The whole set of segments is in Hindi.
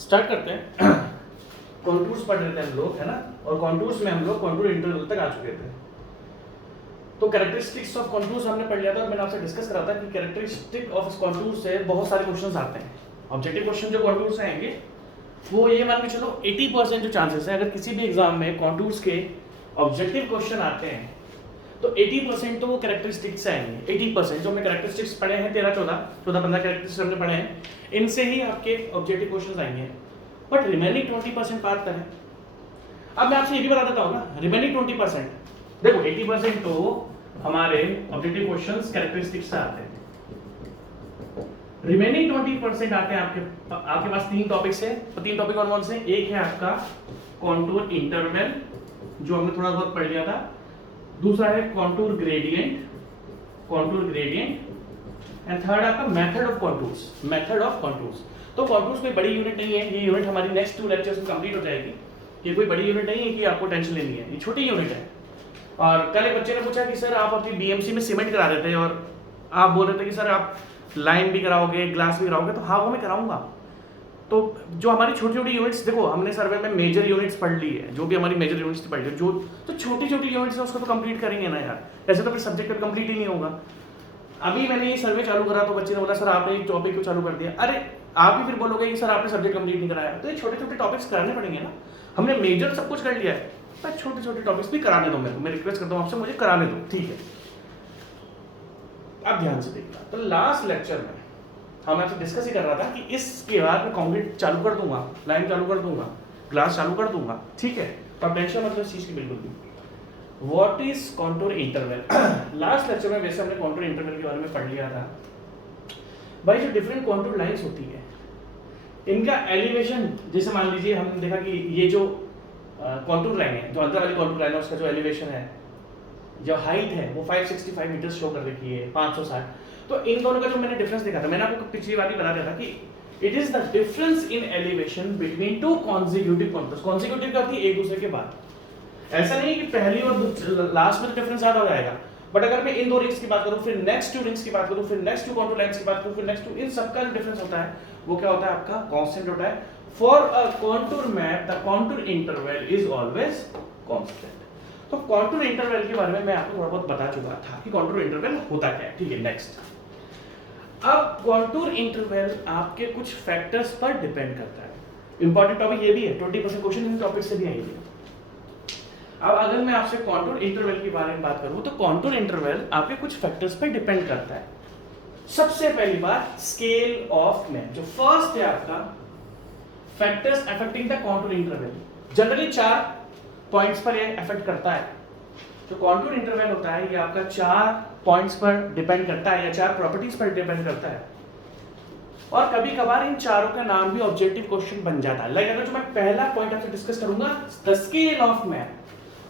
स्टार्ट करते हैं। कॉन्टूर्स पढ़ रहे थे हम लोग, है ना, और कॉन्टूर्स में हम लोग कॉन्टूर इंटरवल तक आ चुके थे। तो कैरेक्टरिस्टिक्स ऑफ कॉन्टूर्स हमने पढ़ लिया था और मैंने आपसे डिस्कस करा था कि कैरेक्टरिस्टिक ऑफ कॉन्टूर से बहुत सारे क्वेश्चंस आते हैं। ऑब्जेक्टिव क्वेश्चन जो कॉन्टूर से आएंगे वो ये मान के चलो 80% जो चांसेस है, अगर किसी भी एग्जाम में कॉन्टूर्स के ऑब्जेक्टिव क्वेश्चन आते हैं तो 80% तो वो कैरेक्टरिस्टिक्स से आएंगे। 80% जो हमने कैरेक्टरिस्टिक्स पढ़े हैं 13-14-15 कैरेक्टरिस्टिक्स हमने पढ़े हैं, इनसे ही आपके ऑब्जेक्टिव क्वेश्चन आएंगे। बट रिमेनिंग 20% बात करें, अब मैं आपसे ये भी बता देता हूँ ना, रिमेनिंग 20% देखो 80% तो हमारे ऑब्जेक्टिव क्वेश्चंस कैरेक्टरिस्टिक्स से आते हैं, रिमेनिंग 20% आते हैं आपके पास तीन टॉपिक्स है। तो तीन टॉपिक कौन से? एक है आपका कॉन्टूर इंटरवल जो हमने थोड़ा बहुत पढ़ लिया था, दूसरा है कॉन्टूर ग्रेडियंट एंड थर्ड आपका मेथड ऑफ कॉन्टूर्स। तो कॉन्टूर्स कोई बड़ी यूनिट नहीं है, ये यूनिट हमारी नेक्स्ट 2 लेक्चर्स में कंप्लीट हो जाएगी। ये कोई बड़ी यूनिट नहीं है कि आपको टेंशन लेनी है, ये छोटी यूनिट है। और कल एक बच्चे ने पूछा कि सर आप अपनी बीएमसी में सीमेंट करा रहे थे और आप बोल रहे थे कि सर आप लाइन भी कराओगे, ग्लास भी कराओगे, तो हाँ वो मैं कराऊंगा। तो जो हमारी छोटी छोटी यूनिट्स, देखो हमने सर्वे में मेजर यूनिट्स पढ़ ली है, जो भी हमारी मेजर यूनिट्स पढ़ ली, जो तो छोटी छोटी यूनिट्स है उसको तो कंप्लीट करेंगे ना यार, ऐसे तो फिर सब्जेक्ट कंप्लीट ही नहीं होगा। अभी मैंने ये सर्वे चालू करा तो बच्चे ने बोला सर आपने एक टॉपिक को चालू कर दिया। अरे आप ही फिर बोलोगे कि सर आपने सब्जेक्ट कंप्लीट नहीं कराया, तो ये छोटे छोटे टॉपिक्स कराने पड़ेंगे ना। हमने मेजर सब कुछ कर लिया है, पर छोटे छोटे टॉपिक्स भी कराने दो मेरे को, मैं रिक्वेस्ट करता हूँ आपसे, मुझे कराने दो, ठीक है। अब ध्यान से देखना, तो लास्ट लेक्चर में हम आपसे डिस्कस ही कर रहा था कि इसके बाद मैं कंक्रीट चालू कर दूंगा, लाइन चालू कर दूंगा, ग्लास चालू कर दूंगा, ठीक है। तो आप टेंशन मत लो इस चीज की बिल्कुल भी। What is contour interval? Last lecture में वैसे हमने कॉन्टूर इंटरवल के बारे में पढ़ लिया था भाई। जो डिफरेंट कॉन्टूर लाइंस होती है इनका एलिवेशन, जैसे मान लीजिए हमने देखा कि ये जो कॉन्टूर लाइन है, जो अंदर वाली कॉन्टूर लाइन है, उसका जो एलिवेशन है, जो हाइट है वो 565 मीटर शो कर रखी है, 560। तो इन दोनों का जो मैंने डिफरेंस देखा था, मैंने आपको पिछली बार ही बता दिया था कि it is the difference in elevation between two consecutive contours. Consecutive का एक दूसरे के बाद, ऐसा नहीं कि पहली और लास्ट में डिफरेंस ज्यादा हो जाएगा, बट अगर मैं इन दो रिंग्स की बात करूं, फिर नेक्स्ट 2 रिंग्स की बात करूं, फिर नेक्स्ट 2 कॉन्टूर लाइंस की बात करूं, फिर नेक्स्ट 2, इन सबका जो डिफरेंस होता है वो क्या होता है? आपका कांस्टेंट होता है। For a contour map the contour interval is always constant. तो कॉन्टूर इंटरवल के बारे में मैं आपको थोड़ा बहुत बता चुका था कि कॉन्टूर इंटरवल होता क्या है, ठीक है। नेक्स्ट, अब कॉन्टूर इंटरवल आपके कुछ फैक्टर्स पर डिपेंड करता है। इंपॉर्टेंट टॉपिक ये भी है, 20% क्वेश्चन इन टॉपिक से भी आएंगे। अब अगर मैं आपसे कॉन्टूर इंटरवल के बारे में बात करूं तो कॉन्टूर इंटरवल आपके कुछ फैक्टर्स पर डिपेंड करता है। सबसे पहली बात स्केल ऑफ मैप, जो फर्स्ट है आपका factors affecting the contour interval, generally 4 points पर ये अफेक्ट करता है। जो कॉन्टूर इंटरवल होता है ये आपका 4 पॉइंट्स पर डिपेंड करता है या 4 प्रॉपर्टीज पर डिपेंड करता है, और कभी कभार इन चारों का नाम भी ऑब्जेक्टिव क्वेश्चन बन जाता है। लाइक अगर जो मैं पहला पॉइंट आपसे डिस्कस करूंगा द स्केल ऑफ मैप,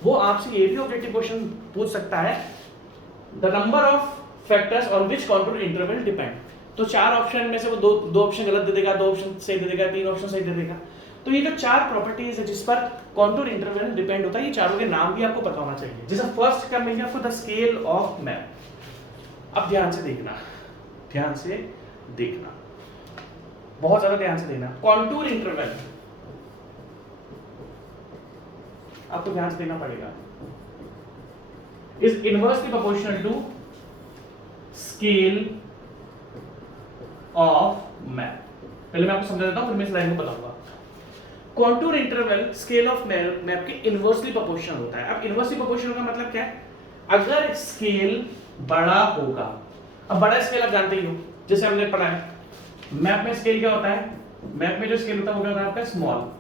वो आपसे ये भी ऑब्जेक्टिव क्वेश्चन पूछ सकता है, the number of factors on which contour interval depend. तो 4 ऑप्शन में से वो दो ऑप्शन गलत दे देगा, 2 ऑप्शन सही दे देगा, 3 ऑप्शन सही दे देगा। तो ये जो 4 प्रॉपर्टीज है जिस पर कॉन्टूर इंटरवल डिपेंड होता है, ये चारों के नाम भी आपको पता होना चाहिए। जैसे फर्स्ट क्या मिल गया आपको? The scale of map. अब ध्यान से देखना, बहुत ज्यादा ध्यान से देखना। कॉन्टूर इंटरवल आपको ध्यान से देखना पड़ेगा, is inversely proportional to scale of map. पहले मैं आपको समझा देता हूं, फिर मैं इस लाइन को बताऊंगा। Contour interval scale of map के इनवर्सली प्रोपोर्शनल होता है। अब इनवर्सली प्रोपोर्शनल का मतलब क्या है? अगर स्केल बड़ा होगा, अब बड़ा स्केल आप जानते ही हो, जैसे हमने पढ़ा है मैप में स्केल क्या होता है? मैप में जो स्केल होता है वो क्या होता है आपका? स्मॉल।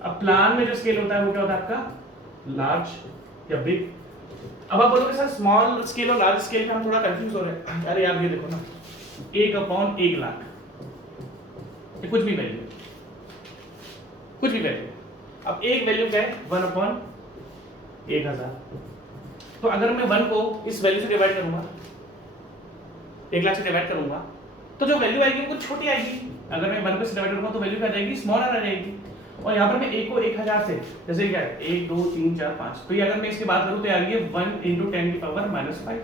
अब प्लान में जो स्केल होता है वो क्या होता है आपका? लार्ज या बिग। अब आप बोलोगे सर स्मॉल स्केल और लार्ज स्केल में हम थोड़ा कंफ्यूज हो रहे हैं। अरे यार ये देखो ना, 1/1,00,000, ये कुछ भी वैल्यू। अब एक वैल्यू क्या है? 1/1000। तो अगर मैं 1 को इस वैल्यू से डिवाइड करूंगा, 1,00,000 से डिवाइड करूंगा, तो जो वैल्यू आएगी वो कुछ छोटी आएगी। अगर मैं 1 को से डिवाइड करूंगा तो वैल्यू क्या आ जाएगी? स्मॉलर आ जाएगी। और यहाँ पर मैं 1 को 1000 से, जैसे क्या है 1 2 3 4 5, तो ये अगर मैं इसकी बात करूँ तो आ गई 1 × 10⁻⁵।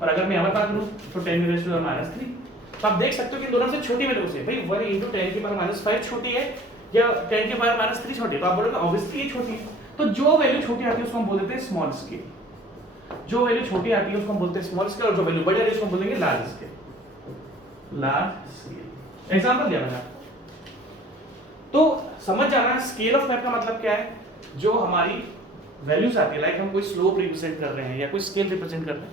और अगर मैं यहाँ पर बात करूँ तो 10⁻³ तो आप देख सकते हो कि दोनों से छोटी वैल्यू से भाई 1 × 10⁻⁵ छोटी है या 10⁻³ छोटी है, तो आप बोलोगे ऑब्वियसली ये छोटी है। तो जो वैल्यू छोटी आती है उसको हम बोल देते हैं स्मॉल स्केल, जो वैल्यू छोटी आती है उसको हम बोलते हैं स्मॉल स्केल, और जो वैल्यू बड़ी आती है उसको बोलेंगे large scale. Large scale example दिया मैंने आपको, तो समझ जाना है स्केल ऑफ मैप का मतलब क्या है। जो हमारी वैल्यूज आती है, लाइक हम कोई स्लोप रिप्रेजेंट कर रहे हैं या कोई स्केल रिप्रेजेंट कर रहे हैं,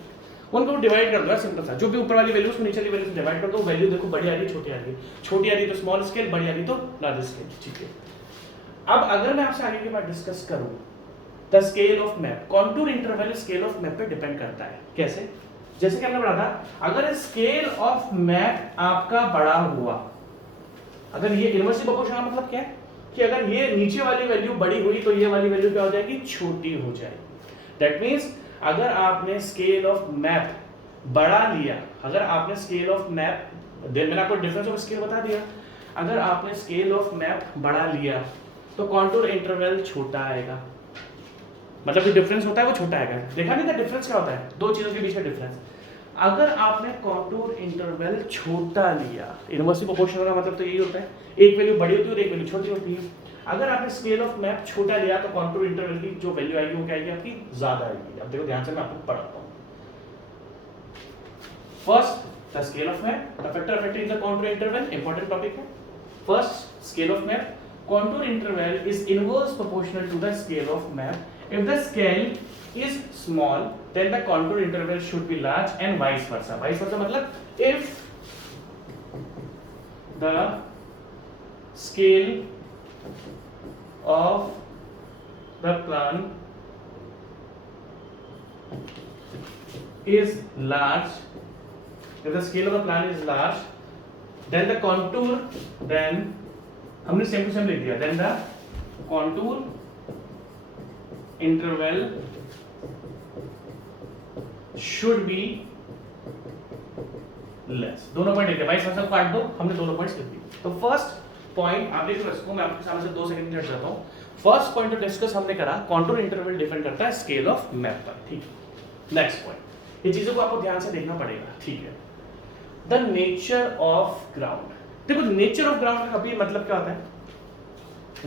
उनको डिवाइड कर दो, सिंपल सा, जो भी ऊपर वाली वैल्यू उसको नीचे वाली वैल्यू से डिवाइड कर दो, वैल्यू देखो बड़ी आ रही है छोटी आ रही है, छोटी आ रही है तो स्मॉल स्केल, बड़ी आ रही है तो लार्ज स्केल, ठीक है। अब अगर मैं आपसे आगे की बात डिस्कस करूं, the scale of map, contour interval scale of map पे डिपेंड करता है। कैसे? जैसे कि हमने पढ़ा था, अगर स्केल ऑफ मैप आपका बड़ा हुआ, अगर ये इनवर्सली प्रोपोर्शनल का मतलब क्या है कि अगर ये नीचे वाली वैल्यू बड़ी हुई तो ये वाली वैल्यू क्या हो जाएगी, छोटी हो जाएगी। दैट मींस अगर आपने स्केल ऑफ मैप बड़ा लिया, अगर आपने स्केल ऑफ मैप, मैंने आपको डिफरेंस ऑफ स्केल बता दिया, अगर आपने स्केल ऑफ मैप बड़ा लिया तो कॉन्टूर इंटरवल छोटा आएगा, मतलब जो डिफरेंस होता है वो छोटा आएगा। देखा नहीं था डिफरेंस क्या होता है, दो चीजों के बीच का डिफरेंस। अगर आपने कॉन्टूर इंटरवल छोटा लिया, इनवर्सली प्रोपोर्शनल का मतलब तो यही होता है, एक वैल्यू बड़ी होती है और एक वैल्यू छोटी होती है। अगर आपने स्केल ऑफ मैप छोटा लिया तो कॉन्टूर इंटरवल की जो वैल्यू आएगी वो क्या आएगी, आपकी ज्यादा आएगी। अब देखो ध्यान से, मैं आपको पढ़ाता हूँ। First, the scale of map, the factor affecting the contour interval, important topic है। First, scale of map, contour interval is inverse proportional to the scale of map. If the scale is small, then the contour interval should be large and vice versa. Vice versa मतलब if the scale of the plan is large, if the scale of the plan is large, then the contour, then हमने सेम टू सेम लिख दिया, then the contour interval should be less. दोनों पॉइंट लिख दिया, वाइस वर्सा काट दो, हमने दोनों पॉइंट्स लिख दिए। तो फर्स्ट पॉइंट आप देख लो इसको, मैं आपके सामने से 2 सेकंड लेट जाता हूं। फर्स्ट पॉइंट डिस्कस हमने करा, कॉन्टूर इंटरवल डिपेंड करता है स्केल ऑफ मैप पर, ठीक है। नेक्स्ट पॉइंट, ये चीजों को आपको ध्यान से देखना पड़ेगा, ठीक है। द नेचर ऑफ ग्राउंड, देखो नेचर ऑफ ग्राउंड का कभी मतलब क्या होता है,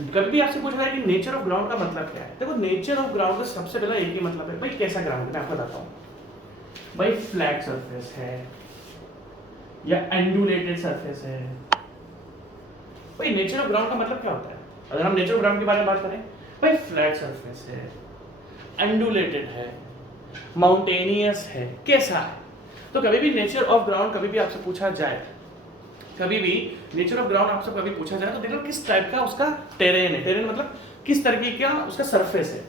कभी भी आपसे पूछ रहा है कि नेचर ऑफ ग्राउंड का मतलब क्या है। देखो नेचर ऑफ ग्राउंड का सबसे पहला एक ही मतलब है, भाई कैसा ग्राउंड है, मैं आपको बताता हूं। भाई फ्लैट सरफेस है या एंडुलेटेड सरफेस है। भाई नेचर ऑफ ग्राउंड का मतलब क्या होता है, अगर हम नेचर ऑफ ग्राउंड के बारे में बात करें, भाई फ्लैट सरफेस है, एंडुलेटेड है, माउंटेनियस है, कैसा है। तो कभी भी नेचर ऑफ ग्राउंड कभी भी आपसे पूछा जाए, कभी भी नेचर ऑफ ग्राउंड आपसे कभी पूछा जाए तो देखो किस टाइप का उसका टेरेन है, टेरेन मतलब किस तरीके का उसका सरफेस है।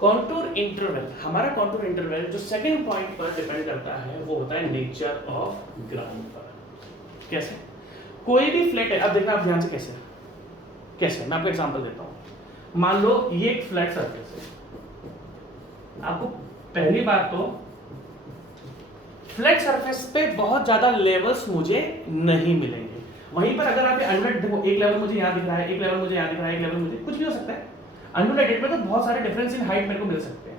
कॉन्टूर इंटरवल, हमारा कॉन्टूर इंटरवल जो सेकंड पॉइंट पर डिपेंड करता है वो होता है नेचर ऑफ ग्राउंड पर। कैसे? कोई भी फ्लैट है, अब देखना आप ध्यान से कैसे कैसे, मैं आपको एग्जांपल देता हूं। मान लो ये एक फ्लैट सरफेस है, आपको पहली बात तो फ्लैट सरफेस पे बहुत ज्यादा लेवल्स मुझे नहीं मिलेंगे। वहीं पर अगर आप अनडुलेटेड, देखो एक लेवल मुझे यहाँ दिख रहा है, एक लेवल मुझे यहाँ दिख रहा है, एक लेवल मुझे कुछ भी हो सकता है। अनडुलेटेड में तो बहुत सारे डिफरेंस इन हाइट मेरे को मिल सकते हैं।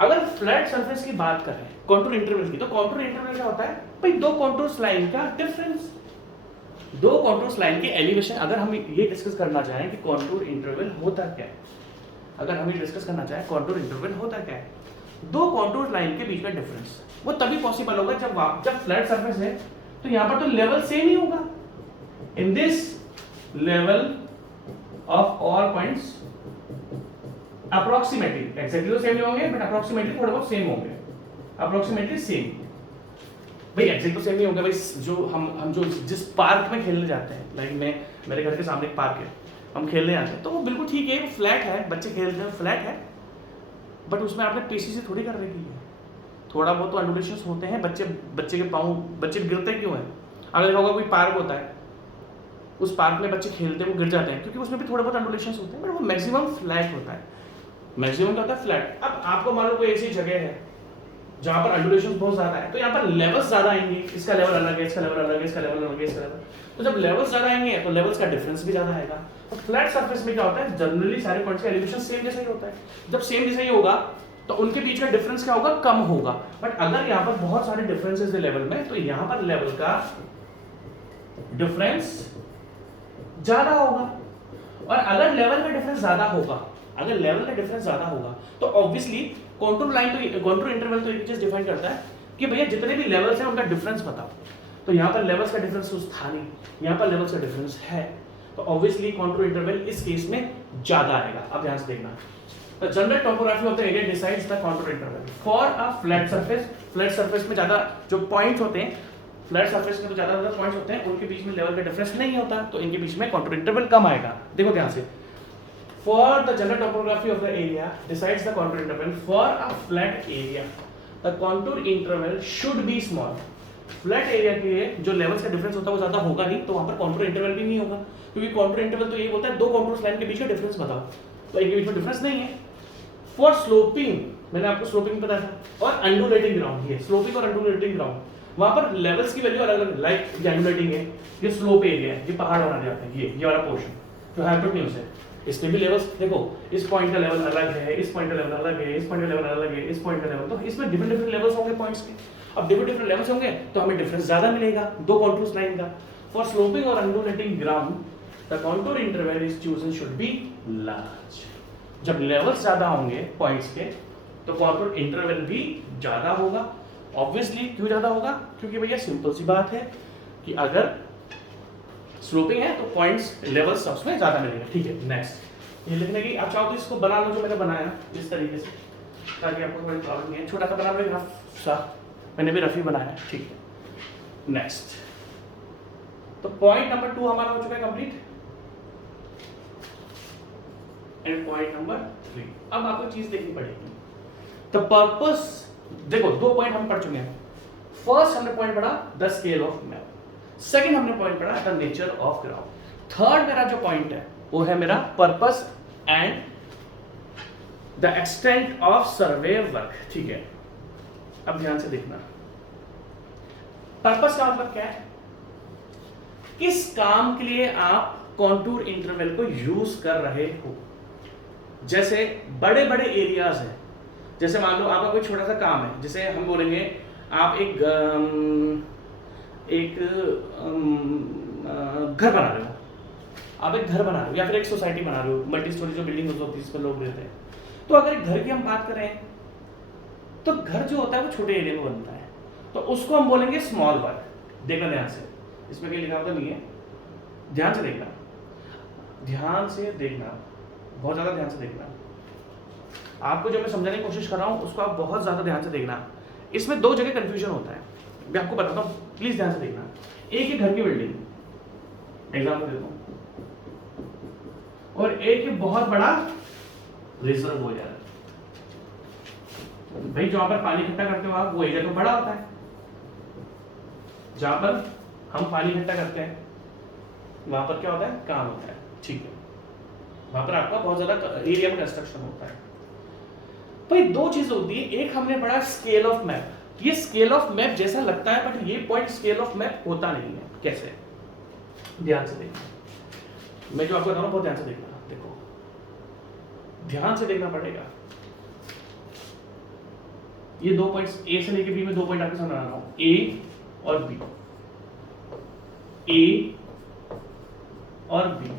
अगर फ्लैट सरफेस की बात करें कॉन्टूर इंटरवल की, तो कॉन्टूर इंटरवल क्या होता है, भाई दो कॉन्टूर्स लाइन का डिफरेंस, दो कॉन्टूर्स लाइन के एलिवेशन। अगर हम ये डिस्कस करना चाहें कि कॉन्टूर इंटरवल होता क्या है, अगर हम ये डिस्कस करना चाहें कॉन्टूर इंटरवल होता क्या है, दो कॉन्टूर लाइन के बीच का डिफरेंस, वो तभी पॉसिबल होगा जब फ्लैट सरफेस है तो यहां पर तो लेवल सेम ही होगा। In this level of all points approximately, exactly तो सेम नहीं होंगे बट अप्रोक्सीमेटली थोड़े बहुत सेम होंगे, अप्रोक्सीमेटली सेम। भाई एग्जैक्ट तो सेम नहीं होंगे। भाई जो हम जो जिस पार्क में खेलने जाते हैं, लाइक मेरे घर के सामने एक पार्क है, हम खेलने आते हैं तो वो बिल्कुल ठीक है, फ्लैट है, बच्चे खेलते हैं, फ्लैट है, बट उसमें आपने पेशी से थोड़ी कर रखी है। थोड़ा बहुत तो अंडुलेशंस होते हैं, बच्चे के पाँव, बच्चे गिरते क्यों हैं? अगर देखा होगा कोई पार्क होता है, उस पार्क में बच्चे खेलते हैं वो गिर जाते हैं क्योंकि उसमें भी थोड़े बहुत अंडुलेशंस होते हैं, बट वो मैक्सिमम फ्लैट होता है, मैक्सिमम क्या होता है, फ्लैट। अब आपको मान लो कोई ऐसी जगह है जहाँ पर अंडुलेशंस बहुत ज़्यादा है, तो यहाँ पर लेवल्स ज़्यादा आएंगे, इसका लेवल अलग है, इसका लेवल अलग है, इसका लेवल अलग है, इसका लेवल, तो जब लेवल्स ज़्यादा आएंगे तो लेवल्स का डिफरेंस भी ज़्यादा आएगा। तो फ्लैट सरफेस में क्या होता है, जनरली सारे पॉइंट्स का एलिवेशन सेम जैसा ही होता है। जब सेम जैसा ही होगा तो उनके बीच का डिफरेंस क्या होगा, कम होगा। बट अगर यहाँ पर बहुत सारे डिफरेंसेस है लेवल में, तो यहाँ पर लेवल का डिफरेंस ज्यादा होगा। और अगर लेवल का डिफरेंस ज्यादा होगा, अगर लेवल का डिफरेंस ज्यादा होगा, तो ऑब्वियसली कॉन्टूर लाइन तो कॉन्टूर इंटरवल तो एक चीज डिफाइन करता है कि भैया जितने भी लेवल्स हैं उनका डिफरेंस बताओ। तो यहाँ पर लेवल्स का डिफरेंस कुछ था नहीं, यहाँ पर लेवल्स का डिफरेंस है, तो ऑब्वियसली कॉन्टूर इंटरवल इस केस में ज्यादा आएगा। अब ध्यान से देखना, the general topography of the area decides the contour interval for a flat surface. Flat surface में ज्यादा जो पॉइंट्स होते हैं, फ्लैट सरफेस में तो ज्यादा पॉइंट्स होते हैं, उनके बीच में लेवल का डिफरेंस नहीं होता, तो इनके बीच में कॉन्टूर इंटरवल कम आएगा। देखो ध्यान से, for the general topography of the area decides the contour interval for a flat area the contour interval should B small. Flat area के लिए जो लेवल्स का डिफरेंस होता है वो ज्यादा होगा नहीं, तो वहां पर कॉन्टूर इंटरवल भी नहीं होगा, क्योंकि कॉन्टूर इंटरवल तो ये बोलता है दो कॉन्टूर लाइन के बीच का डिफरेंस बताओ, तो इनके बीच में डिफरेंस नहीं है। फॉर स्लोपिंग, मैंने आपको स्लोपिंग बताया था, और अंडुलेटिंग ग्राउंड, ये स्लोपिंग और अंडुलेटिंग ग्राउंड, वहां पर लेवल्स की वैल्यू अलग अलग, लाइक ये अंडुलेटिंग है, ये स्लोप एरिया है, ये पहाड़ बना जाते हैं, ये वाला पोर्शन जो हाइपोटेन्यूज है, इसमें भी लेवल्स देखो, इस पॉइंट का लेवल अलग है, इस पॉइंट का लेवल अलग है, इस पॉइंट का लेवल अलग है, इस पॉइंट का लेवल, तो इसमें डिफरेंट डिफरेंट लेवल्स होंगे पॉइंट्स के। अब डिफरेंट लेवल्स होंगे तो हमें डिफरेंस ज्यादा मिलेगा दो कॉन्टूर्स लाइन का। फॉर स्लोपिंग और undulating ground the contour interval is chosen should be large. जब लेवल्स ज्यादा होंगे पॉइंट्स के, तो कॉन्टूर इंटरवल भी ज्यादा होगा। ऑब्वियसली क्यों ज्यादा होगा, क्योंकि भैया सिंपल सी बात है कि अगर स्लोपिंग है तो पॉइंट्स लेवल्स उसमें ज्यादा मिलेंगे। ठीक है, नेक्स्ट ये लिखने की, आप चाहो तो इसको बना लो जो मैंने बनाया इस तरीके से, ताकि आपको कोई प्रॉब्लम नहीं है। छोटा सा बना लो, रफ सा, मैंने भी रफ ही बनाया। ठीक है, नेक्स्ट, तो पॉइंट नंबर 2 हमारा हो चुका है कंप्लीट, एंड पॉइंट नंबर 3 अब आपको चीज देखनी पड़ेगी। द पर्पस, देखो 2 पॉइंट हम पढ़ चुके हैं। फर्स्ट हमने पॉइंट पढ़ा the scale of map, second हमने पॉइंट पढ़ा the nature of ground, third मेरा जो पॉइंट है वो है मेरा purpose and the extent of survey work. ठीक है, अब ध्यान से देखना, पर्पस का मतलब क्या है, किस काम के लिए आप कॉन्टूर इंटरवल को यूज कर रहे हो। जैसे बड़े बड़े एरियाज हैं, जैसे मान लो आपका कोई छोटा सा काम है, जैसे हम बोलेंगे आप एक घर बना रहे हो, आप एक घर बना रहे हो या फिर एक सोसाइटी बना रहे हो, मल्टी स्टोरी जो बिल्डिंग होती है जिसमें लोग रहते हैं। तो अगर एक घर की हम बात करें तो घर जो होता है वो छोटे एरिया में बनता है, तो उसको हम बोलेंगे स्मॉल वर्क। देखना ध्यान से, इसमें कहीं लिखा होता नहीं है, ध्यान से देखना, ध्यान से देखना, बहुत ज्यादा ध्यान से देखना। आपको जो मैं समझाने की कोशिश कर रहा हूं उसको आप बहुत ज्यादा ध्यान से देखना। इसमें 2 जगह कंफ्यूजन होता है, मैं आपको बताता हूं, प्लीज ध्यान से देखना। एक है घर की बिल्डिंग, एग्जाम्पल देता हूं, और एक है बहुत बड़ा रिजर्व हो जाए। भाई जहां पर पानी इकट्ठा करते हो आप, वो एरिया तो बड़ा होता है, जहां पर हम पानी इकट्ठा करते हैं वहां पर क्या होता है, काम होता है। ठीक है, वहां पर आपका बहुत ज्यादा एरिया में कंस्ट्रक्शन होता है। भाई 2 चीज होती है, एक हमने पढ़ा स्केल ऑफ मैप, ये स्केल ऑफ मैप जैसा लगता है बट ये पॉइंट स्केल ऑफ मैप होता नहीं है। कैसे, ध्यान से देखना, मैं जो आपको बता रहा हूं बहुत ध्यान से देखना, देखो ध्यान से देखना पड़ेगा। ये 2 पॉइंट्स ए से लेके बी में 2 पॉइंट आपके सामने आ रहा हूं, ए और बी, ए और बी,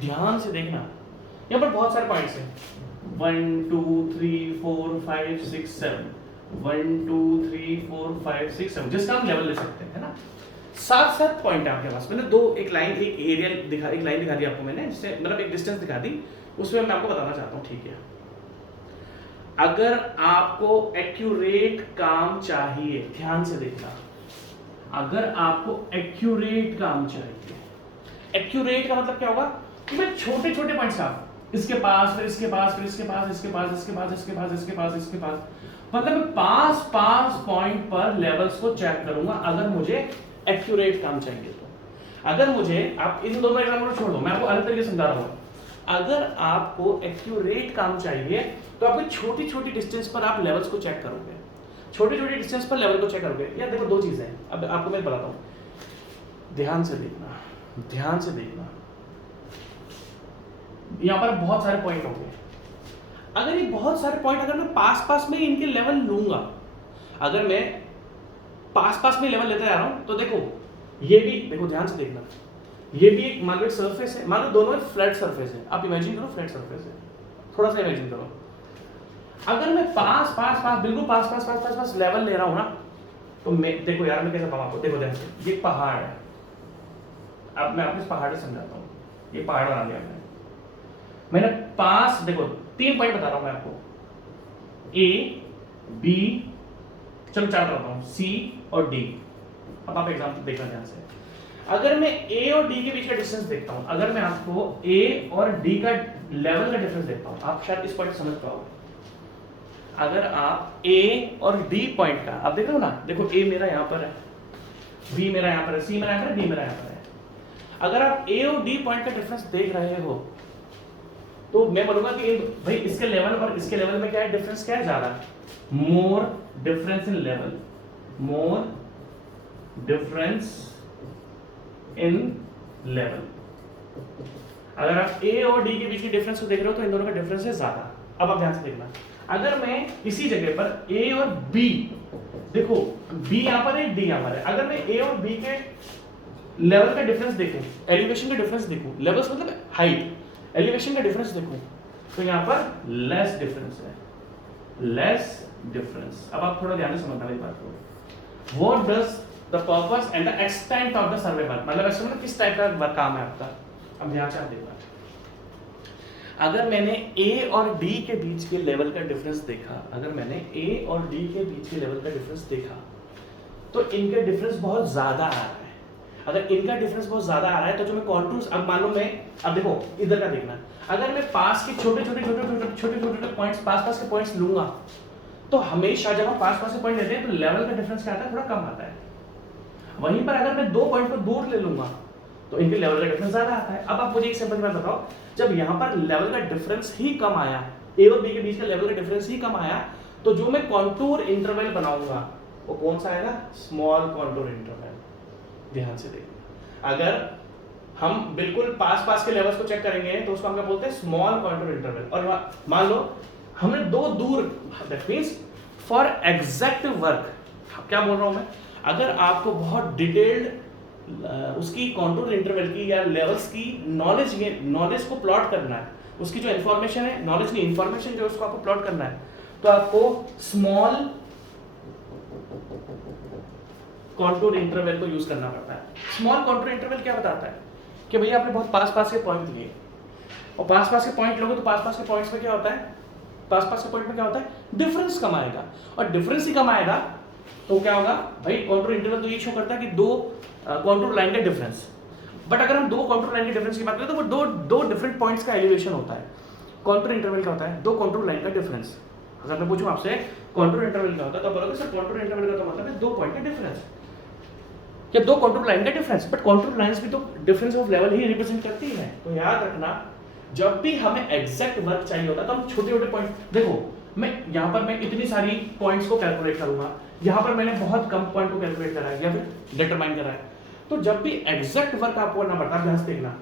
ध्यान से देखना। यहां पर बहुत सारे पॉइंट्स हैं, 1 2 3 4 5 6 7, 1 2 3 4 5 6 7, जिसका हम लेवल ले सकते हैं, है ना। 7 पॉइंट है आपके पास। मैंने 2 एक लाइन एक एरिया दिखा, एक लाइन दिखा दी आपको मैंने, जिससे मतलब एक डिस्टेंस दिखा दी, उसमें मैं आपको बताना चाहता हूं। ठीक है, अगर आपको एक्यूरेट काम चाहिए, ध्यान से देखना, अगर आपको एक्यूरेट काम चाहिए, एक्यूरेट का मतलब क्या होगा कि मैं छोटे छोटे पॉइंट्स आप इसके पास, फिर इसके पास, फिर इसके पास, इसके पास, इसके पास, इसके पास, इसके पास, इसके पास, मतलब मैं 5 पॉइंट पर लेवल्स को चेक करूंगा अगर मुझे एक्यूरेट काम चाहिए। तो अगर मुझे, आप इन दोनों एग्जाम्पल छोड़ दो, मैं आपको अलग तरीके से समझा रहा हूं। अगर आपको एक्यूरेट काम चाहिए तो आपको छोटी छोटी डिस्टेंस पर आप लेवल्स को चेक करोगे, छोटी छोटी डिस्टेंस पर लेवल को चेक करोगे। यार देखो 2 चीजें हैं, अब आपको मैं बताता हूं, ध्यान से देखना, ध्यान से देखना। यहां पर बहुत सारे पॉइंट होंगे, अगर ये बहुत सारे पॉइंट अगर मैं पास पास में इनके लेवल लूंगा, अगर मैं पास पास में लेवल लेते जा रहा हूं, तो देखो ये भी, देखो ध्यान से देखना, ये भी एक मान लो सरफेस है, मान लो दोनों एक फ्लैट सरफेस है, आप इमेजिन करो फ्लैट सरफेस है, थोड़ा सा इमेजिन करो। अगर मैं पास पास पास बिल्कुल पास पास पास पास पास लेवल ले रहा हूं ना, तो मैं देखो यार मैं कैसे बताऊं आपको, देखो ध्यान से, ये पहाड़ है, अब मैं आपको इस पहाड़ से समझाता हूँ, ये पहाड़ बना लिया मैंने पास, देखो 3 पॉइंट बता रहा हूं मैं आपको, ए बी, चलो 4 बताता हूं, सी और डी। अब आप एग्जाम्पल देखना ध्यान से, अगर मैं ए और डी के बीच का डिस्टेंस देखता हूं, अगर मैं आपको ए और डी का लेवल का डिफरेंस देखता हूं, आप शायद इस पॉइंट समझ पाओगे। अगर आप ए और डी पॉइंट का, आप देख रहे हो ना, देखो ए मेरा यहां पर है, बी मेरा यहां पर है, सी मेरा यहां पर है, डी मेरा यहां पर है। अगर आप ए और डी पॉइंट का डिफरेंस देख रहे हो, तो मैं बोलूंगा कि भाई इसके लेवल और इसके लेवल में क्या है डिफरेंस, क्या है ज्यादा, more difference in level, more difference in level. अगर आप ए और डी के बीच के डिफरेंस को देख रहे हो तो इन दोनों का डिफरेंस है ज्यादा। अब आप ध्यान से देखना, अगर मैं इसी जगह पर ए और बी, देखो बी यहां पर है, डी यहां पर है, अगर मैं ए और बी के लेवल का डिफरेंस देखूं, एलिवेशन का डिफरेंस देखूं, लेवल्स मतलब हाइट, एलिवेशन का डिफरेंस देखूं, तो यहां पर लेस डिफरेंस है, लेस डिफरेंस। अब आप थोड़ा ध्यान से समझना मेरी बात को, what does the purpose and the extent of the survey work, मतलब ऐसे मतलब किस टाइप का वर्क काम है आपका। अब ध्यान से आप देखना, अगर मैंने ए और डी के बीच के लेवल का डिफरेंस देखा, अगर मैंने ए और डी के बीच के लेवल का डिफरेंस देखा, तो इनका डिफरेंस बहुत ज्यादा आ रहा है। अगर इनका डिफरेंस बहुत ज्यादा आ रहा है तो जो मैं कॉन्टूर्स, अब मान लो मैं, अब देखो इधर का देखना, अगर मैं पास के छोटे छोटे पॉइंट्स, पास के पॉइंट्स लूंगा, तो हमेशा जब हम पास के पॉइंट लेते हैं तो लेवल का डिफरेंस क्या आता है, थोड़ा कम आता है। वहीं पर अगर मैं 2 पॉइंट को दूर ले लूंगा तो इनके लेवल का डिफरेंस ज्यादा आता है। अब आप मुझे एक सिंपल बात बताओ, जब यहां पर लेवल का डिफरेंस ही कम आया, ए और बी के बीच का लेवल का डिफरेंस ही कम आया, तो जो मैं कॉन्टूर इंटरवल बनाऊंगा वो कौन सा आएगा, स्मॉल कॉन्टूर इंटरवल। ध्यान से देखिए, अगर हम बिल्कुल पास के लेवल्स को चेक करेंगे तो उसको हम क्या बोलते हैं, स्मॉल कॉन्टूर इंटरवल। और मान लो हमने 2 दूर, that means for exact work, क्या बोल रहा हूं मैं, अगर आपको बहुत डिटेल्ड उसकी कॉन्टूर इंटरवल की या लेवल्स की नॉलेज को प्लॉट करना है, उसकी जो इंफॉर्मेशन है, नॉलेज नहीं इंफॉर्मेशन जो उसको आपको प्लॉट करना है, तो आपको स्मॉल कॉन्टूर इंटरवल को यूज करना पड़ता है। स्मॉल कॉन्टूर इंटरवल क्या बताता है कि भैया आपने बहुत पास के पॉइंट लिए, और पास के पॉइंट लोगे तो पास के पॉइंट्स में क्या होता है, पास के पॉइंट में क्या होता है, डिफरेंस कम आएगा, और डिफरेंस ही कम आएगा तो क्या होगा भाई, कॉन्टूर इंटरवल तो ये शो करता है कि 2 कॉन्टूर लाइन का डिफरेंस। बट अगर हम 2 कॉन्टूर लाइन के डिफरेंस की बात करें तो वो दो डिफरेंट पॉइंट्स का एलिवेशन होता है। कॉन्टूर इंटरवल क्या होता है, 2 कॉन्टूर लाइन का डिफरेंस। अगर मैं पूछूं आपसे कॉन्टूर इंटरवल क्या होता है, तो बोलोगे सर कॉन्टूर इंटरवल का तो मतलब है 2 पॉइंट का डिफरेंस या 2 कॉन्टूर लाइन का डिफरेंस, बट कॉन्टूर लाइंस भी तो difference of level he represent करती है। तो याद रखना, जब भी हमें एग्जैक्ट वर्क चाहिए होता है तो हम छोटे पॉइंट, देखो मैं यहाँ पर मैं इतनी सारी पॉइंट्स को कैलकुलेट करूंगा, यहाँ पर मैंने बहुत कम पॉइंट को कैलकुलेट करा है या फिर डिटरमाइन करा है, तो जब भी एग्जैक्ट वर्क आपको करना पड़ता है, ध्यान से देखना,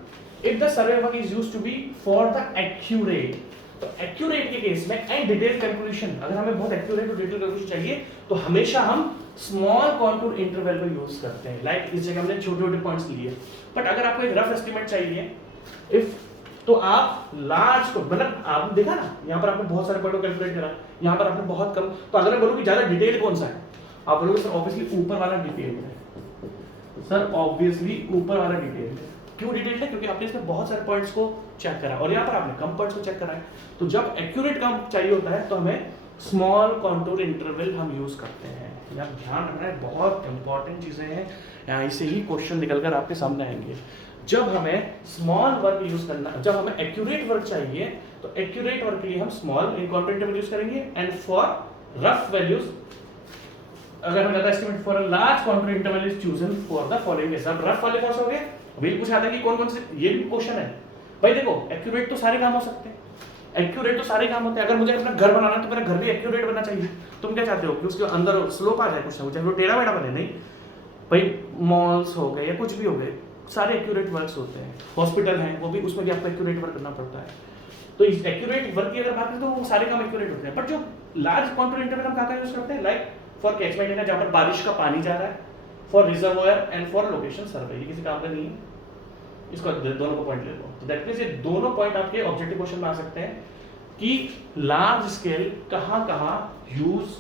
if the survey work is used to be for the accurate, तो एक्यूरेट के केस में एंड डिटेल कैलकुलेशन, अगर हमें बहुत एक्यूरेट और डिटेल कैलकुलेशन चाहिए तो हमेशा हम स्मॉल कॉन्टूर इंटरवल को यूज करते हैं। लाइक इस जगह हमने छोटे पॉइंट्स लिए, बट अगर आपको एक रफ एस्टिमेट चाहिए इफ, तो आप लार्ज को, मतलब आपने देखा ना यहाँ पर आपने बहुत सारे पॉइंट को कैलकुलेट करा, यहाँ पर आपने बहुत कम, तो अगर मैं बोलूँ कि ज्यादा डिटेल कौन सा है, आप बोलोगे सर ऑब्वियसली ऊपर वाला डिटेल है, सर ऑब्वियसली ऊपर वाला डिटेल है। क्यों डिटेल है, क्योंकि आपने इसमें बहुत सारे पॉइंट्स को चेक करा और यहाँ पर आपने कम पॉइंट्स को चेक करा है। तो जब एक्यूरेट काम चाहिए होता है तो हमें स्मॉल कॉन्टूर इंटरवल हम यूज करते हैं। यार ध्यान रखना है, बहुत इंपॉर्टेंट चीजें हैं, यहाँ से ही क्वेश्चन निकलकर आपके सामने आएंगे। जब हमें स्मॉल वर्क यूज करना, जब हमें एक्यूरेट वर्क चाहिए तो एक्यूरेट वर्क के लिए हम स्मॉल कॉन्टूर इंटरवल यूज करेंगे, एंड फॉर रफ वैल्यूज, अगर हमें estimate for a large contour interval is chosen for the following. अब रफ वाले कौन से हो गए, वही पूछा था कि कौन से, ये भी क्वेश्चन है भाई। देखो एक्यूरेट तो सारे काम हो सकते हैं, एक्यूरेट तो सारे काम होते हैं। अगर मुझे अपना घर बनाना है तो मेरा घर भी एक्यूरेट बनना चाहिए। तुम क्या चाहते हो कि उसके अंदर स्लोप आ जाए, कुछ ना कुछ, वो टेढ़ा बेढ़ा बने, नहीं भाई। मॉल्स हो गए या कुछ भी हो गए, सारे एक्यूरेट वर्क्स होते हैं। हॉस्पिटल हैं, वो भी, उसमें भी आपको एक्यूरेट वर्क करना पड़ता है। तो इस एक्यूरेट वर्क की अगर बात करें तो वो सारे काम एक्यूरेट होते हैं, बट जो लार्ज कॉन्टूर इंटरवल हम कहाँ यूज करते हैं, लाइक फॉर कैचमेंट एरिया जहाँ पर बारिश का पानी जा रहा है, for reservoir and for location survey, ये किसी काम का नहीं है, इसको दोनों को पॉइंट ले लो। तो दैट मींस ये दोनों पॉइंट आपके ऑब्जेक्टिव क्वेश्चन में आ सकते हैं कि लार्ज स्केल कहाँ कहाँ यूज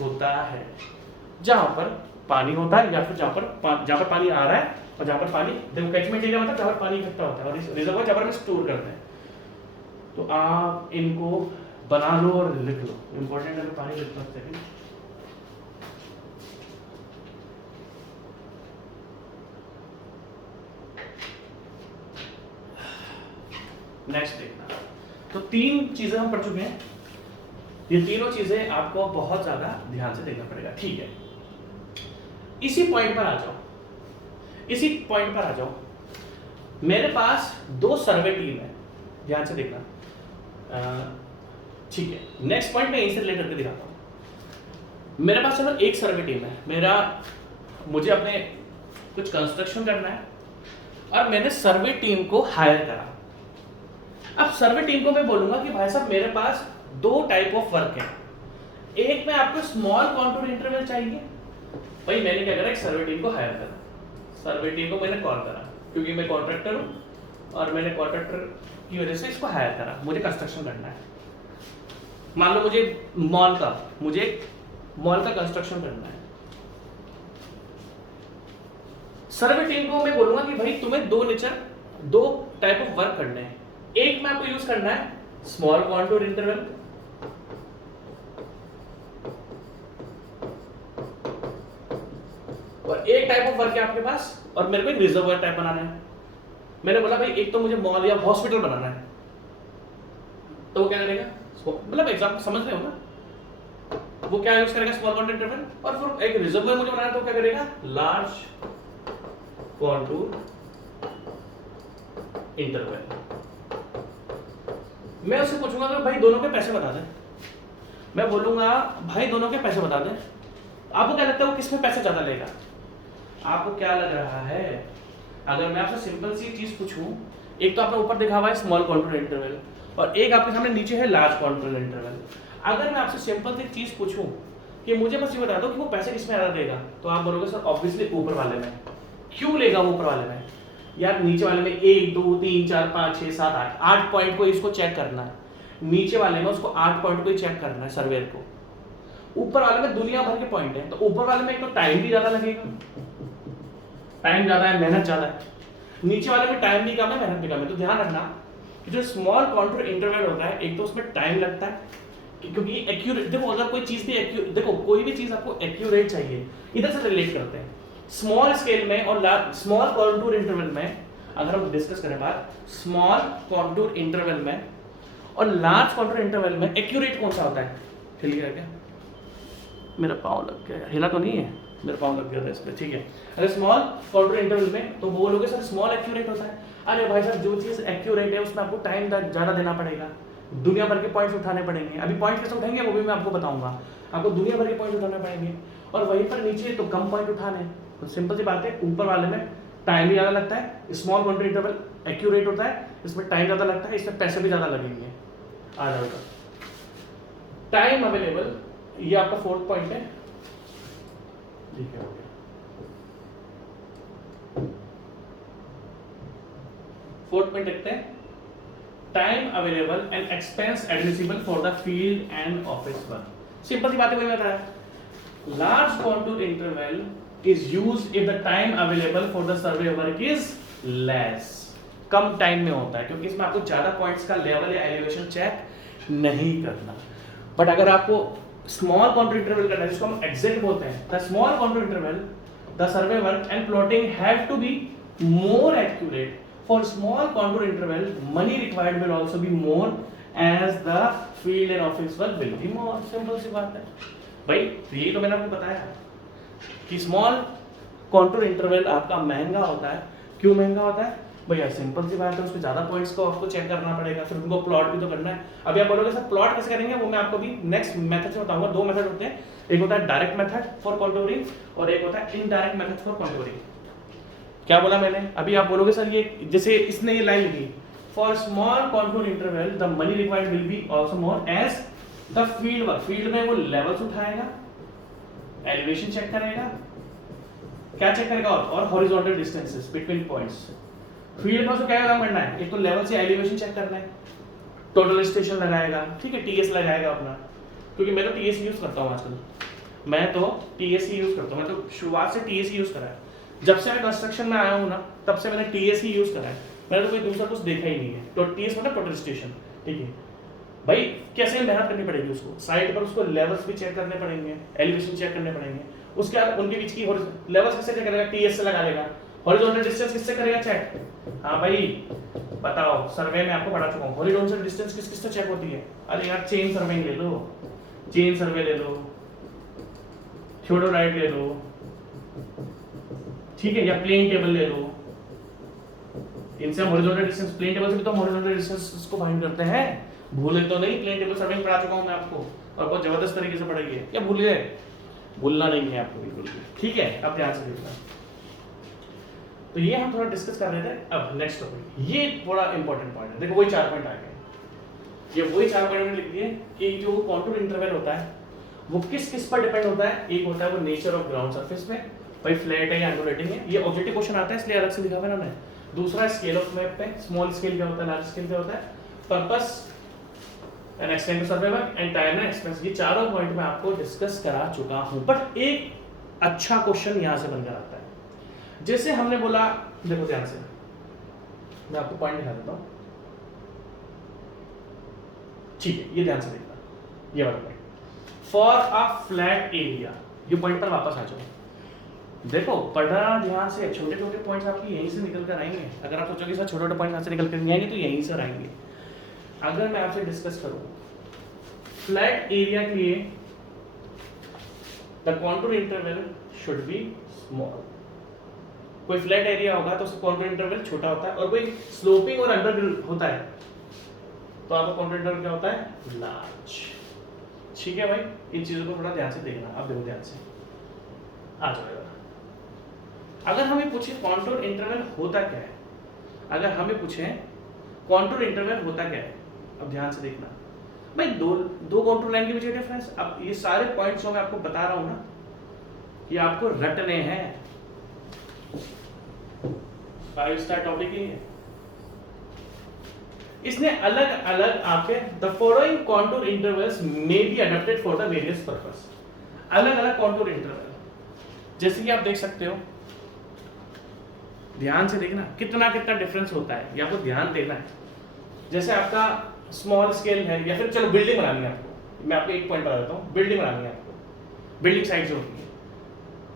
होता है, जहां पर पानी होता है या फिर जहां पर पानी आ रहा है और जहां पर पानी, देखो कैचमेंट एरिया मतलब जहां पर पानी इकट्ठा होता है और रिजर्वायर जहां पर हम स्टोर करते हैं। तो आप इनको बना लो और लिख लो, इंपॉर्टेंट है, पानी लिख सकते हैं। नेक्स्ट देखना, तो 3 चीजें हम पढ़ चुके हैं, ये तीनों चीजें आपको बहुत ज्यादा ध्यान से देखना पड़ेगा, ठीक है। इसी पॉइंट पर आ जाओ, मेरे पास 2 सर्वे टीम है, ध्यान से देखना, ठीक है। नेक्स्ट पॉइंट मैं इनसे रिलेट करके दिखाता हूं। मेरे पास चलो एक सर्वे टीम है, मुझे अपने कुछ कंस्ट्रक्शन करना है और मैंने सर्वे टीम को हायर करा। अब सर्वे टीम को मैं बोलूंगा कि भाई साहब मेरे पास 2 टाइप ऑफ वर्क है, एक में आपको स्मॉल कॉन्टूर इंटरवल चाहिए, भाई मैंने क्या करा, एक सर्वे टीम को हायर करा, सर्वे टीम को मैंने कॉल करा क्योंकि मैं कॉन्ट्रैक्टर हूं और मैंने कॉन्ट्रैक्टर की वजह से इसको हायर करा, मुझे कंस्ट्रक्शन करना है। मान लो मुझे मॉल का कंस्ट्रक्शन करना है, सर्वे टीम को मैं बोलूंगा कि भाई तुम्हें 2 टाइप ऑफ वर्क करने हैं, एक में आपको यूज करना है स्मॉल कॉन्टूर इंटरवल और एक टाइप ऑफ वर्क है आपके पास और मेरे को एक रिजर्वायर टाइप बनाना है। मैंने बोला भाई एक तो मुझे मॉल या हॉस्पिटल बनाना है, तो वो क्या करेगा, मतलब एग्जांपल समझ रहे हो ना, वो क्या यूज करेगा, स्मॉल कॉन्टूर इंटरवल, और फिर एक रिजर्वायर मुझे बनाना है तो क्या करेगा, लार्ज कॉन्टूर इंटरवल। मैं उससे पूछूंगा कि भाई दोनों के पैसे बता दें, मैं बोलूंगा भाई दोनों के पैसे बता दें, आपको क्या लगता है वो किसमें पैसे ज्यादा लेगा, आपको क्या लग रहा है, अगर मैं आपसे सिंपल सी चीज पूछूं, एक तो आपने ऊपर देखा हुआ है स्मॉल कॉन्टूर इंटरवल और एक आपके सामने नीचे है लार्ज कॉन्टूर इंटरवल, अगर मैं आपसे सिंपल सी चीज पूछूं कि मुझे बस ये बता दो कि वो पैसे किसमें ज्यादा देगा, तो आप बोलोगे सर ऑब्वियसली ऊपर वाले में। क्यों लेगा वो ऊपर वाले में, यार नीचे वाले में 1 2 3 4 5 6 7 8 पॉइंट को इसको चेक करना है, नीचे वाले में उसको 8 पॉइंट को ही चेक करना है सर्वेयर को, ऊपर वाले में दुनिया भर के पॉइंट है, तो ऊपर वाले में एक तो टाइम भी ज्यादा लगेगा, टाइम ज्यादा है, मेहनत ज्यादा है, नीचे वाले में टाइम भी कम है, मेहनत भी कम है। तो ध्यान रखना कि जो स्मॉल कॉन्टूर इंटरवल होता है, एक तो उसमें टाइम लगता है क्योंकि एक्यूरेट, देखो अगर कोई चीज भी देखो कोई भी चीज आपको एक्यूरेट चाहिए, इधर से रिलेट करते हैं, स्मॉल स्केल में और स्मॉल कॉन्टूर इंटरवल में, अगर हम डिस्कस करें बात स्मॉल कॉन्टूर इंटरवल में और लार्ज कॉन्टूर इंटरवल में, एक्यूरेट कौन सा होता है, हिल गया क्या, मेरा पाँव लग गया, हिला तो नहीं है, मेरा पाँव लग गया था इस पर, ठीक है। अगर स्मॉल कॉन्टूर इंटरवल में तो बोलोगे सर स्मॉल एक्यूरेट होता है, अरे भाई साहब जो चीज़ एक्यूरेट है उसमें आपको टाइम ज़्यादा देना पड़ेगा, दुनिया भर के पॉइंट्स उठाने पड़ेंगे, अभी पॉइंट कैसे उठाएंगे वो भी मैं आपको बताऊंगा, आपको दुनिया भर के पॉइंट उठाने पड़ेंगे और वहीं पर नीचे तो कम पॉइंट उठाने, तो सिंपल सी बात है, ऊपर वाले में टाइम भी ज़्यादा लगता है, स्मॉल कॉन्टूर इंटरवल एक्यूरेट होता है, इसमें टाइम ज़्यादा लगता है, इसमें पैसे भी ज़्यादा लगेंगे। आ जाएगा टाइम अवेलेबल, ये आपका 4th पॉइंट है, ठीक है, हो गया। 4th पॉइंट देखते हैं, time available and expense admissible for the field and office work. Simple सी बातें वही बताया, large contour interval is used if the time available for the survey work is less, कम टाइम में होता है क्योंकि इसमें आपको ज्यादा पॉइंट्स का लेवल या एलिवेशन चेक नहीं करना। बट अगर आपको स्मॉल कॉन्टूर इंटरवल करना है, जिसको हम एग्जैक्ट बोलते हैं, the small contour interval the survey work and plotting have to be more accurate, for small contour interval money required will also be more as the field and office work will be more, simple सी बात है भाई। यही तो मैंने आपको बताया कि स्मॉल कॉन्टूर इंटरवल आपका महंगा होता है, क्यों महंगा होता है भैया, सिंपल सी बात है, उसमें ज्यादा पॉइंट्स को आपको चेक करना पड़ेगा, फिर उनको प्लॉट भी तो करना है। अभी आप बोलोगे सर प्लॉट कैसे करेंगे, वो मैं आपको भी नेक्स्ट मेथड से बताऊंगा। 2 मेथड होते हैं, एक होता है डायरेक्ट मेथड फॉर कॉन्टूरिंग और एक होता है इनडायरेक्ट मेथड फॉर कॉन्टूरिंग। क्या बोला मैंने, अभी आप बोलोगे सर ये जैसे इसने ये लाइन लिखी for small contour interval the money required will be also known as the field work. Field में वो लेवल्स उठाएगा, एलिवेशन चेक करेगा, क्या चेक करेगा, और horizontal distances between points. Field में उसको क्या काम करना है, एक तो लेवल से एलिवेशन चेक करना है, टोटल स्टेशन लगाएगा, ठीक है, टीएस लगाएगा अपना, क्योंकि मैं तो टीएस यूज करता हूँ आजकल, मैं तो टीएस ही यूज करता हूँ, मैं तो शुरुआत से टीएस ही यूज करा है। जब से मैं कंस्ट्रक्शन में आया हूँ ना, तब से मैंने टीएस ही यूज करा है, मैंने तो कोई दूसरा कुछ देखा ही नहीं है। तो टीएस मतलब टोटल स्टेशन, ठीक है भाई। कैसे मेहनत करनी पड़ेगी उसको, साइड पर उसको लेवल्स भी चेक करने पड़ेंगे, एलिवेशन चेक करने पड़ेंगे, उसके बाद उनके बीच की लेवल्स किससे चेक करेगा, टीएस से लगा लेगा, हॉरिजॉन्टल डिस्टेंस किससे करेगा चेक। हाँ भाई बताओ, सर्वे में आपको पढ़ा चुका हूँ, हॉरिजॉन्टल डिस्टेंस किस किससे चेक होती है। अरे यार चेन सर्वे ले लो, चेन सर्वे ले लो, थियोडोराइट ले लो, ठीक है, या प्लेन टेबल ले लो, इनसे हम हॉरिजॉन्टल डिस्टेंस, प्लेन टेबल से भी तो हम हॉरिजॉन्टल डिस्टेंस को फाइंड करते हैं। भूले तो नहीं, प्लेन टेबल सर्वे में पढ़ा चुका हूँ मैं आपको, और बहुत जबरदस्त तरीके से पढ़ाई है। क्या भूल गए, भूलना नहीं है आपको बिल्कुल भी, ठीक है। अब ध्यान से देखना, तो ये हम थोड़ा डिस्कस कर रहे थे। अब नेक्स्ट टॉपिक, ये थोड़ा इंपॉर्टेंट पॉइंट है, देखो वही 4 पॉइंट आ गए, ये वही 4 पॉइंट में लिख दिए कि जो कॉन्टूर इंटरवल होता है वो किस किस पर डिपेंड होता है। एक होता है वो नेचर ऑफ ग्राउंड सरफेस पे, भाई फ्लैट है या अंडुलेटिंग है, ये ऑब्जेक्टिव क्वेश्चन आता है इसलिए अलग से लिखा हुआ है मैंने। दूसरा स्केल ऑफ मैप पे, स्मॉल स्केल क्या होता है, लार्ज स्केल क्या होता है, purpose and extend to survey work and time and expense. ये चारों पॉइंट मैं आपको डिस्कस करा चुका हूं, बट एक अच्छा क्वेश्चन यहां से बनकर आता है। जैसे हमने बोला, देखो ध्यान से, मैं आपको पॉइंट दिखा देता हूं, ठीक है, ये ध्यान से देखना, ये वाला point, for a flat area, ये पॉइंट पर वापस आ जाओ। देखो पढ़ना ध्यान से, छोटे छोटे पॉइंट्स आपकी यहीं से निकल कर आएंगे। अगर आप सोचोगे सर छोटे छोटे पॉइंट्स यहाँ से निकल कर नहीं आएंगे, तो यहीं से आएंगे। अगर मैं आपसे डिस्कस करूं फ्लैट एरिया के लिए, the contour interval should B small. कोई फ्लैट एरिया होगा तो उसका कॉन्टूर इंटरवल छोटा होता है, और कोई स्लोपिंग और अंडर होता है तो आपका कॉन्टूर इंटरवल क्या होता है, लार्ज। ठीक है भाई, इन चीजों को थोड़ा ध्यान से देखना। अब देखो ध्यान से आ जाएगा। अगर हमें पूछे कॉन्टूर इंटरवल होता क्या है, अगर हमें पूछे कॉन्टूर इंटरवल होता क्या है, अब ध्यान से देखना भाई, दो कॉन्टूर लाइन के बीच डिफरेंस। अब ये सारे पॉइंट्स जो मैं आपको बता रहा हूं ना, ये आपको रटने हैं। 5 स्टार टॉपिक ही है। इसने अलग अलग आपके the following contour intervals may be adopted for the various purpose. अलग अलग कॉन्टूर इंटरवल, जैसे कि आप देख सकते हो, ध्यान से देखना कितना कितना डिफरेंस होता है, ये आपको ध्यान देना है। जैसे आपका स्मॉल स्केल है, या फिर चलो बिल्डिंग बनानी है आपको, मैं आपको एक पॉइंट बता देता हूँ, बिल्डिंग बनानी है आपको, बिल्डिंग साइट जो होती है,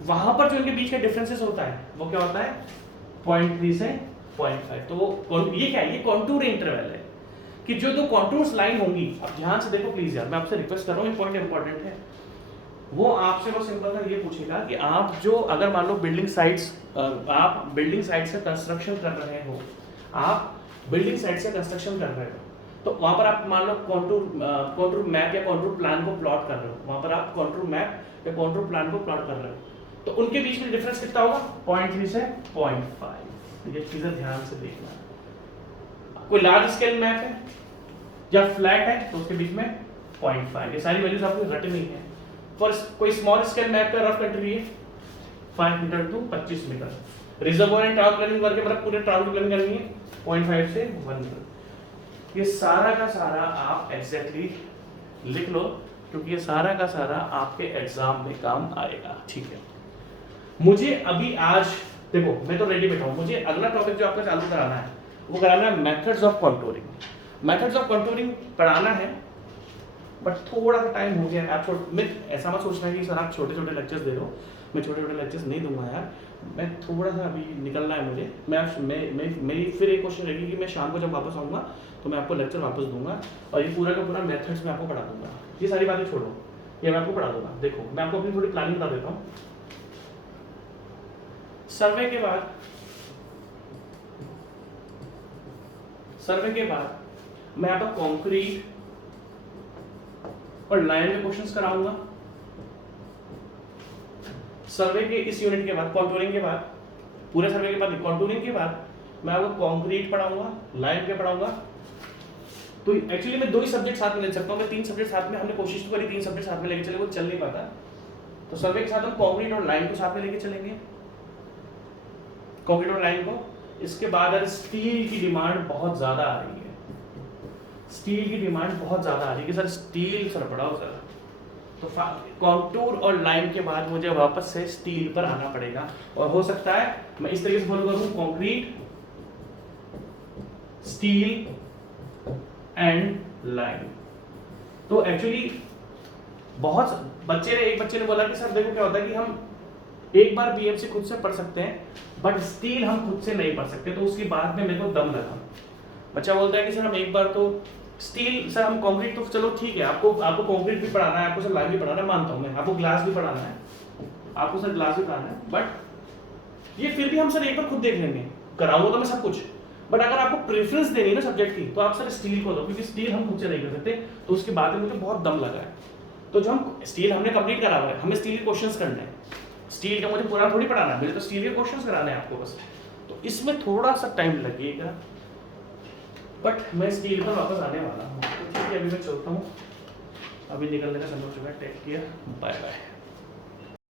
वहां पर जो इनके बीच का डिफरेंसेस होता है वो क्या होता है, 0.3 से 0.5। तो ये क्या है, ये कॉन्टूर इंटरवल है कि जो दो कॉन्टूर्स लाइन होंगी। अब ध्यान से देखो प्लीज यार, मैं आपसे रिक्वेस्ट कर रहा हूँ, ये पॉइंट इंपॉर्टेंट है। वो आपसे वो सिंपल सा ये पूछेगा कि आप जो, अगर मान लो बिल्डिंग साइट्स, आप बिल्डिंग साइट से कंस्ट्रक्शन कर रहे हो, आप बिल्डिंग साइट से कंस्ट्रक्शन कर रहे हो, तो वहां पर आप मान लो कॉन्टूर मैप या कॉन्टूर प्लान को प्लॉट कर रहे हो, वहां पर आप कॉन्टूर मैप या कॉन्टूर प्लान को प्लॉट कर रहे हो, तो उनके बीच में डिफरेंस कितना होगा, 0.3 से 0.5। ये चीजें ध्यान से देखना। कोई लार्ज स्केल मैप है या फ्लैट है तो उसके बीच में 0.5। ये सारी वैल्यूज आपको रटनी है। फॉर कोई स्मॉल स्केल मैप का रफ कंट्री है 5 metre to 25 metre. Reservoir and tower planning करके मतलब पूरे टावर की प्लानिंग करनी है 0.5 से 1 मीटर। ये सारा का सारा आप एग्जैक्टली लिख लो, क्योंकि ये सारा का सारा आपके एग्जाम में काम आएगा। ठीक है, मुझे अभी आज देखो, मैं तो रेडी बैठा हूं, मुझे अगला टॉपिक जो आपका चालू कराना है वो कराना है methods of contouring. Methods of contouring पढ़ाना है, बट थोड़ा सा टाइम हो गया। आप ऐसा मत सोचना कि सर आप छोटे छोटे लेक्चर्स दे रहे हो, मैं छोटे छोटे लेक्चर्स नहीं दूंगा यार, मैं थोड़ा सा अभी निकलना है मुझे। मेरी फिर एक क्वेश्चन रहेगी कि मैं शाम को जब वापस आऊँगा तो मैं आपको लेक्चर वापस दूंगा, और ये पूरा का पूरा मेथड्स में आपको पढ़ा दूंगा। ये सारी बातें छोड़ो, ये मैं आपको पढ़ा दूंगा। देखो मैं आपको अपनी थोड़ी प्लानिंग बता देता हूँ। सर्वे के बाद मैं आपको कंक्रीट और लाइन में क्वेश्चंस कराऊंगा। सर्वे के इस यूनिट के बाद, कॉन्टूरिंग के बाद, पूरे सर्वे के बाद, कॉन्टूरिंग के बाद मैं आपको कंक्रीट पढ़ाऊंगा, लाइम पे पढ़ाऊंगा। तो एक्चुअली मैं 2 ही सब्जेक्ट साथ में ले सकता हूँ, मैं 3 सब्जेक्ट साथ में, हमने कोशिश तो करी 3 सब्जेक्ट साथ में लेके चले, वो चल नहीं पाता। तो सर्वे के साथ हम कंक्रीट और लाइम को साथ में लेके चलेंगे, कंक्रीट और लाइम को। इसके बाद अगर स्टील की डिमांड बहुत ज़्यादा आ रही है, स्टील की डिमांड बहुत ज़्यादा आ रही है कि सर स्टील सर पढ़ाओ सर, तो कॉन्टूर और लाइम के बाद मुझे वापस से स्टील पर आना पड़ेगा। और हो सकता है मैं इस तरीके से फॉलो करूँ, कंक्रीट, स्टील एंड लाइम। तो एक्चुअली बहुत एक बच्चे ने बोला कि सर देखो क्या होता है कि हम एक बार बीएमसी खुद से पढ़ सकते हैं बट स्टील हम खुद से नहीं पढ़ सकते। तो उसकी बात में मेरे को दम लगा। बच्चा बोलता है कि सर हम एक बार तो स्टील, सर हम कंक्रीट तो चलो ठीक है, आपको कंक्रीट भी पढ़ाना है, आपको सर लाइम भी पढ़ाना है, मानता हूँ मैं, आपको ग्लास भी पढ़ाना है, आपको सर ग्लास भी पढ़ाना है, बट ये फिर भी हम सर एक बार खुद देख लेंगे, कराऊंगा तो मैं सब कुछ। बट अगर आपको प्रेफरेंस देनी है ना सब्जेक्ट की, तो आप सर स्टील को दो, क्योंकि स्टील हम खुद से नहीं कर सकते। तो उसके बाद में मुझे बहुत दम लगा है। तो जो हम स्टील हमने कंप्लीट करा हुआ है, हमें स्टील के क्वेश्चंस करने हैं, स्टील का मुझे पूरा थोड़ी पढ़ाना है, मुझे तो स्टील के क्वेश्चंस कराने हैं आपको बस। तो इसमें थोड़ा सा टाइम लगेगा, बट मैं स्टील पर वापस आने वाला हूँ। तो ठीक है, अभी मैं चलता हूँ, अभी निकलने का समय हो चुका है। Take care, bye bye.